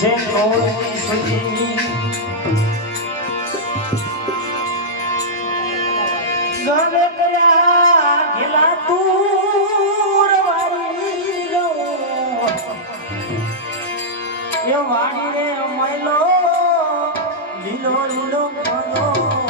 છે નોરની સુધી ગમે ગયા ઘેલા તું ગયો એ વાડી રે મયલો લીલો લીલો મનો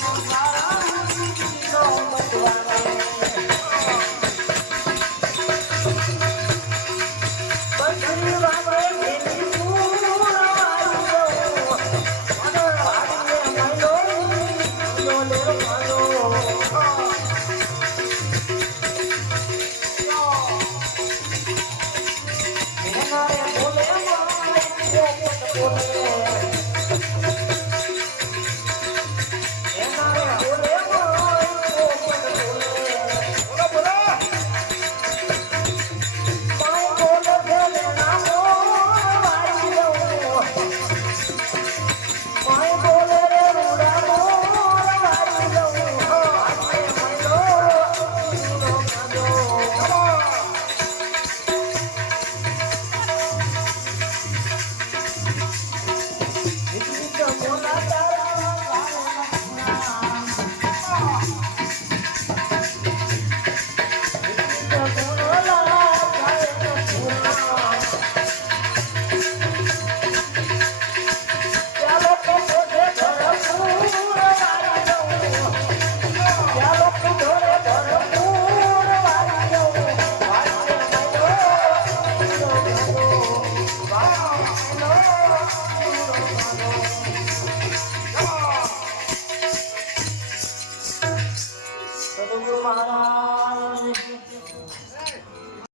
Bye. Dona, dona.